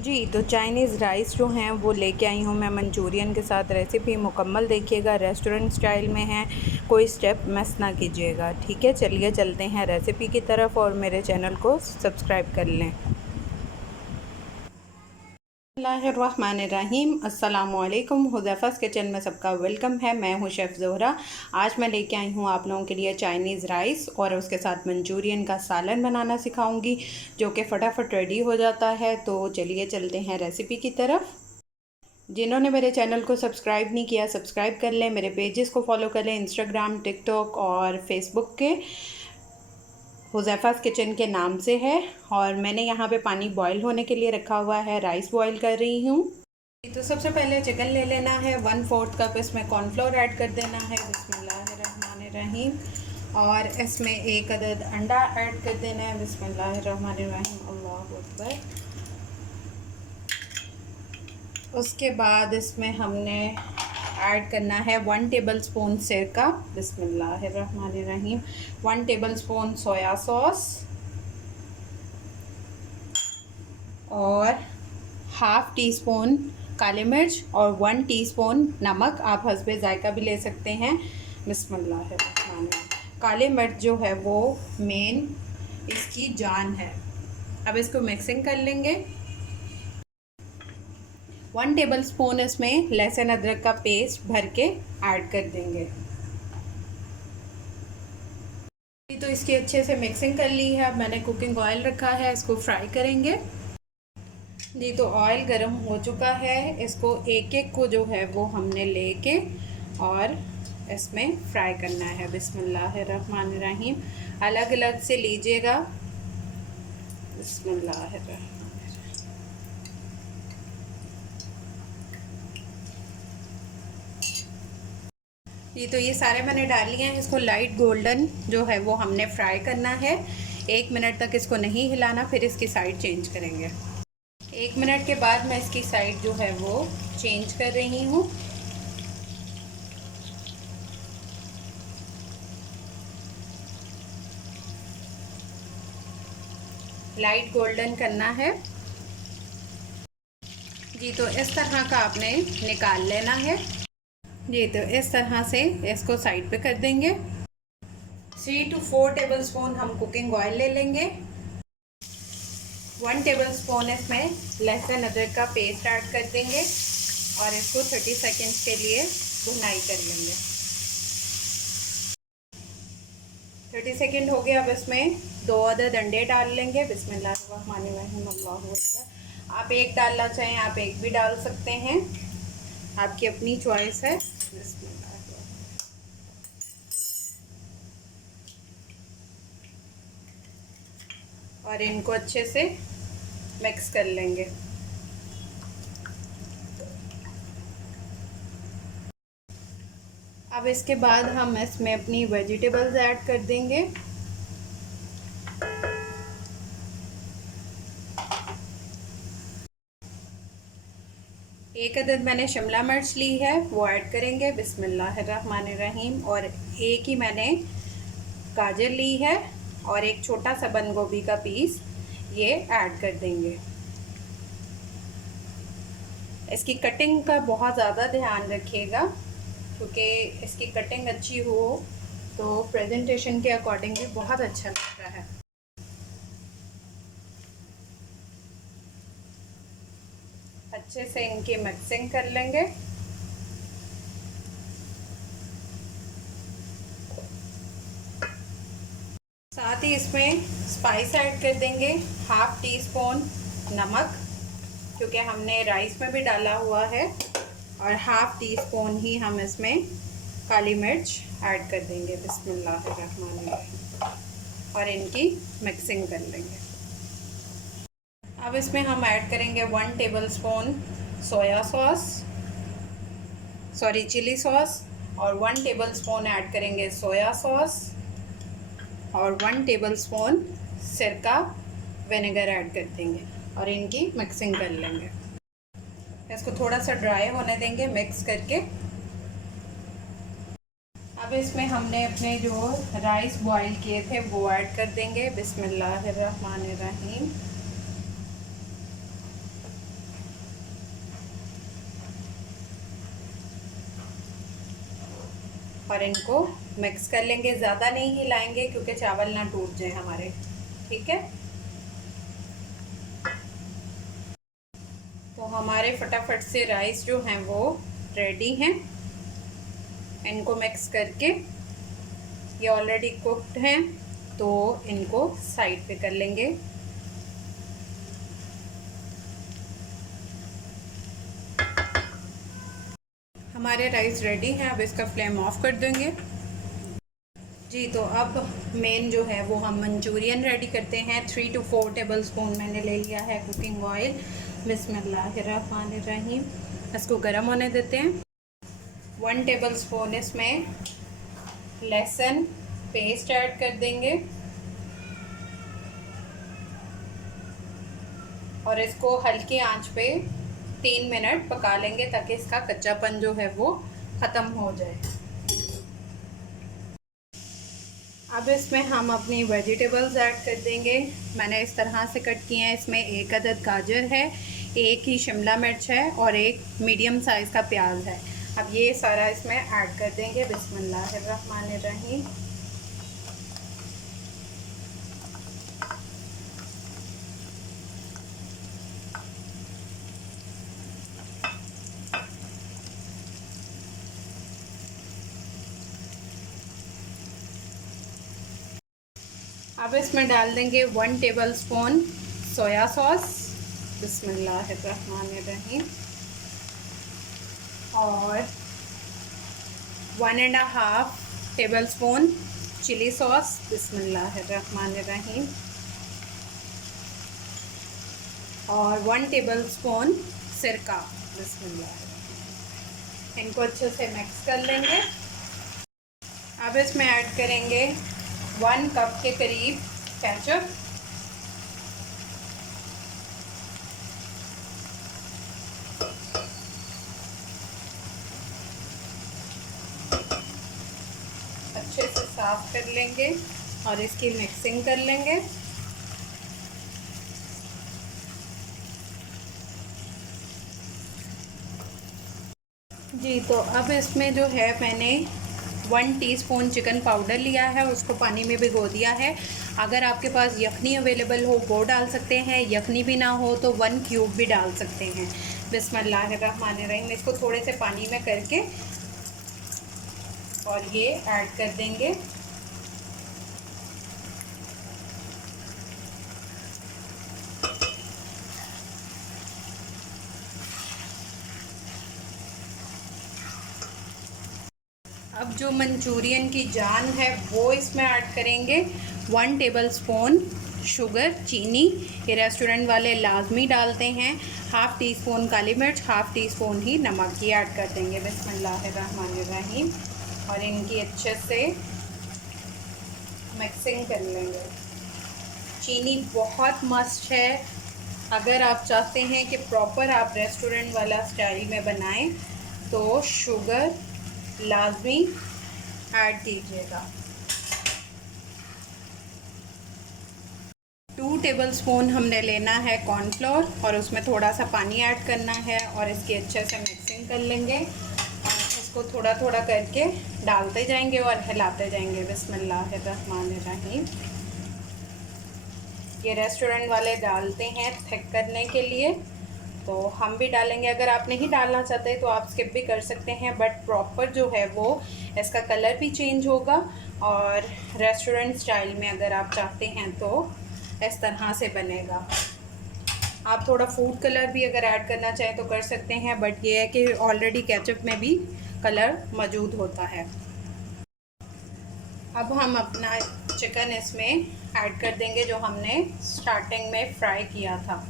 जी, तो Chinese rice जो हैं वो लेके आई हूँ मैं मंचूरियन के साथ। रेसिपी मुकम्मल देखिएगा, रेस्टोरेंट स्टाइल में है, कोई स्टेप मिस ना कीजिएगा। ठीक है, चलिए चलते हैं रेसिपी की तरफ और मेरे चैनल को सब्सक्राइब कर लें। बिस्मिल्लाहिर्रहमानिर्रहीम, अस्सलामुअलैकुम। हुज़ैफ़ा's किचन में सबका वेलकम है। मैं हूँ शेफ़ ज़ोहरा। आज मैं लेके आई हूँ आप लोगों के लिए चाइनीज़ राइस और उसके साथ मंचूरियन का सालन बनाना सिखाऊंगी, जो कि फटाफट रेडी हो जाता है। तो चलिए चलते हैं रेसिपी की तरफ। जिन्होंने मेरे चैनल को सब्सक्राइब नहीं किया, सब्सक्राइब कर लें। मेरे पेजेस को फॉलो कर लें, इंस्टाग्राम, टिकटॉक और फेसबुक के हुज़ैफ़ा's किचन के नाम से है। और मैंने यहाँ पे पानी बॉईल होने के लिए रखा हुआ है, राइस बॉईल कर रही हूँ। तो सबसे पहले चिकन ले लेना है, 1/4 कप इसमें कॉर्नफ्लोर ऐड कर देना है। बिस्मिल्लाहिर्रहमानिर्रहीम। और इसमें 1 अदद अंडा ऐड कर देना है। बिस्मिल्लाहिर्रहमानिर्रहीम, अल्लाहु अकबर। उसके बाद इसमें हमने ऐड करना है 1 टेबलस्पून सिरका। बिस्मिल्लाहिर्रहमानिर्रहीम। 1 टेबलस्पून सोया सॉस और हाफ़ टी स्पून काली मिर्च और 1 टीस्पून नमक। आप हस्बे ज़ायका भी ले सकते हैं। बिस्मिल्लाहिर्रहमानिर्रहीम। काली मिर्च जो है वो मेन इसकी जान है। अब इसको मिक्सिंग कर लेंगे। 1 टेबलस्पून इसमें लहसुन अदरक का पेस्ट भर के ऐड कर देंगे। तो इसकी अच्छे से मिक्सिंग कर ली है। अब मैंने कुकिंग ऑयल रखा है, इसको फ्राई करेंगे। जी, तो ऑयल गर्म हो चुका है। इसको एक एक को जो है वो हमने लेके और इसमें फ्राई करना है। बिस्मिल्लाहिर्रहमानिर्रहीम। अलग अलग से लीजिएगा। बिस्मिल्लाहिर्रहमानिर्रहीम। तो ये सारे मैंने डाल लिए हैं। इसको लाइट गोल्डन जो है वो हमने फ्राई करना है। 1 मिनट तक इसको नहीं हिलाना, फिर इसकी साइड चेंज करेंगे। 1 मिनट के बाद मैं इसकी साइड जो है वो चेंज कर रही हूँ। लाइट गोल्डन करना है। जी, तो इस तरह का आपने निकाल लेना है। जी, तो इस तरह से इसको साइड पे कर देंगे। 3 to 4 टेबलस्पून हम कुकिंग ऑयल ले लेंगे। 1 टेबलस्पून इसमें लहसुन अदरक का पेस्ट ऐड कर देंगे और इसको 30 सेकेंड्स के लिए भुनाई कर लेंगे। 30 सेकेंड हो गया। अब इसमें 2 अदद अंडे डाल लेंगे। बिस्मिल्लाहिर्रहमानिर्रहीम, अल्लाहु अकबर। आप एक डालना चाहें आप एक भी डाल सकते हैं, आपकी अपनी चॉइस है। और इनको अच्छे से मिक्स कर लेंगे। अब इसके बाद हम इसमें अपनी वेजिटेबल्स ऐड कर देंगे। एक अदद मैंने शिमला मिर्च ली है, वो ऐड करेंगे। बिस्मिल्लाहिर्रहमानिर्रहीम। और एक ही मैंने गाजर ली है और एक छोटा सा बंद गोभी का पीस ये ऐड कर देंगे। इसकी कटिंग का बहुत ज़्यादा ध्यान रखिएगा, क्योंकि इसकी कटिंग अच्छी हो तो प्रेजेंटेशन के अकॉर्डिंग भी बहुत अच्छा लगता है। अच्छे से इनकी मिक्सिंग कर लेंगे। साथ ही इसमें स्पाइस ऐड कर देंगे। हाफ़ टी स्पून नमक, क्योंकि हमने राइस में भी डाला हुआ है। और हाफ़ टी स्पून ही हम इसमें काली मिर्च ऐड कर देंगे। बिस्मिल्लाहिर्रहमानिर्रहीम। और इनकी मिक्सिंग कर लेंगे। अब इसमें हम ऐड करेंगे 1 tablespoon soya sauce, sorry chilli sauce. और 1 टेबलस्पून ऐड करेंगे सोया सॉस और 1 टेबलस्पून सिरका विनेगर ऐड कर देंगे और इनकी मिक्सिंग कर लेंगे। इसको थोड़ा सा ड्राई होने देंगे मिक्स करके। अब इसमें हमने अपने जो राइस बॉईल किए थे वो ऐड कर देंगे। बिस्मिल्लाहिर्रहमानिर्रहीम। और इनको मिक्स कर लेंगे। ज़्यादा नहीं हिलाएंगे क्योंकि चावल ना टूट जाए हमारे। ठीक है, तो हमारे फटाफट से राइस जो हैं वो रेडी हैं। इनको मिक्स करके, ये ऑलरेडी कुक्ड हैं, तो इनको साइड पे कर लेंगे। हमारे राइस रेडी हैं, अब इसका फ्लेम ऑफ कर देंगे। जी, तो अब मेन जो है वो हम मंचूरियन रेडी करते हैं। 3 to 4 टेबल स्पून मैंने ले लिया है कुकिंग ऑयल। बिस्मिल्लाहिर्रहमानिर्रहीम। इसको गर्म होने देते हैं। 1 टेबल स्पून इसमें लहसुन पेस्ट ऐड कर देंगे और इसको हल्की आंच पे 3 मिनट पका लेंगे ताकि इसका कच्चापन जो है वो ख़त्म हो जाए। अब इसमें हम अपनी वेजिटेबल्स ऐड कर देंगे। मैंने इस तरह से कट किए हैं। इसमें 1 अदद गाजर है, 1 ही शिमला मिर्च है और 1 मीडियम साइज़ का प्याज है। अब ये सारा इसमें ऐड कर देंगे। बिस्मिल्लाहिर्रहमानिर्रहीम। अब इसमें डाल देंगे 1 टेबल स्पून सोया सॉस। बिस्मिल्लाहिर्रहमानिर्रहीम। और 1.5 टेबल स्पून चिली सॉस। बिस्मिल्लाहिर्रहमानिर्रहीम। और 1 टेबल स्पून सिरका। बिस्मिल्लाहिर्रहमानिर्रहीम। इनको अच्छे से मिक्स कर लेंगे। अब इसमें ऐड करेंगे 1 कप के करीब केचप। अच्छे से साफ कर लेंगे और इसकी मिक्सिंग कर लेंगे। जी, तो अब इसमें जो है मैंने 1 टीस्पून चिकन पाउडर लिया है, उसको पानी में भिगो दिया है। अगर आपके पास यखनी अवेलेबल हो वो डाल सकते हैं, यखनी भी ना हो तो 1 क्यूब भी डाल सकते हैं। बिस्मिल्लाहिर्रहमानिर्रहीम। इसको थोड़े से पानी में करके और ये ऐड कर देंगे। अब जो मंचूरियन की जान है वो इसमें ऐड करेंगे। 1 टेबल स्पून शुगर, चीनी, ये रेस्टोरेंट वाले लाजमी डालते हैं। 1/2 टीस्पून काली मिर्च, 1/2 टीस्पून ही नमक, ये ऐड कर देंगे। बिस्मिल्लाहिर्रहमानिर्रहीम। और इनकी अच्छे से मिक्सिंग कर लेंगे। चीनी बहुत मस्ट है। अगर आप चाहते हैं कि प्रॉपर आप रेस्टोरेंट वाला स्टाइल में बनाएं तो शुगर लाजमी ऐड कीजिएगा। 2 टेबल स्पून हमने लेना है कॉर्नफ्लोर और उसमें थोड़ा सा पानी ऐड करना है और इसकी अच्छे से मिक्सिंग कर लेंगे। और इसको थोड़ा थोड़ा करके डालते जाएंगे और हिलाते जाएंगे। बिस्मिल्लाहिर्रहमानिर्रहीम। ये रेस्टोरेंट वाले डालते हैं थिक करने के लिए, तो हम भी डालेंगे। अगर आप नहीं डालना चाहते तो आप स्किप भी कर सकते हैं, बट प्रॉपर जो है वो इसका कलर भी चेंज होगा और रेस्टोरेंट स्टाइल में अगर आप चाहते हैं तो इस तरह से बनेगा। आप थोड़ा फूड कलर भी अगर ऐड करना चाहें तो कर सकते हैं, बट ये है कि ऑलरेडी केचप में भी कलर मौजूद होता है। अब हम अपना चिकन इसमें ऐड कर देंगे जो हमने स्टार्टिंग में फ्राई किया था।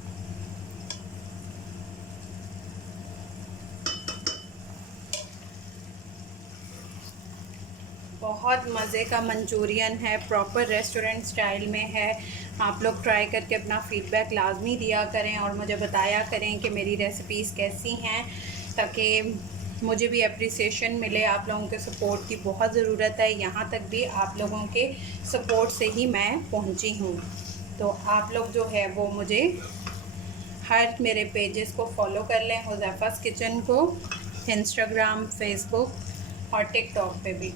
बहुत मज़े का मंचूरियन है, प्रॉपर रेस्टोरेंट स्टाइल में है। आप लोग ट्राई करके अपना फ़ीडबैक लाजमी दिया करें और मुझे बताया करें कि मेरी रेसिपीज़ कैसी हैं, ताकि मुझे भी अप्रिसिएशन मिले। आप लोगों के सपोर्ट की बहुत ज़रूरत है। यहाँ तक भी आप लोगों के सपोर्ट से ही मैं पहुँची हूँ। तो आप लोग जो है वो मुझे हर मेरे पेजेस को फॉलो कर लें, हुज़ैफ़ा's किचन को, इंस्टाग्राम, फेसबुक और टिकटॉक पे भी।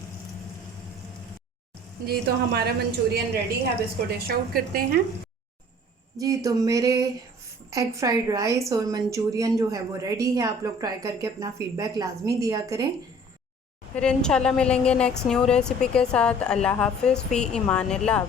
जी तो हमारा मंचूरियन रेडी है, अब इसको डिश आउट करते हैं। जी तो मेरे एग फ्राइड राइस और मंचूरियन जो है वो रेडी है। आप लोग ट्राई करके अपना फ़ीडबैक लाजमी दिया करें। फिर इंशाल्लाह मिलेंगे नेक्स्ट न्यू रेसिपी के साथ। अल्लाह हाफ़िज़, फ़ी इमानिल्लाह।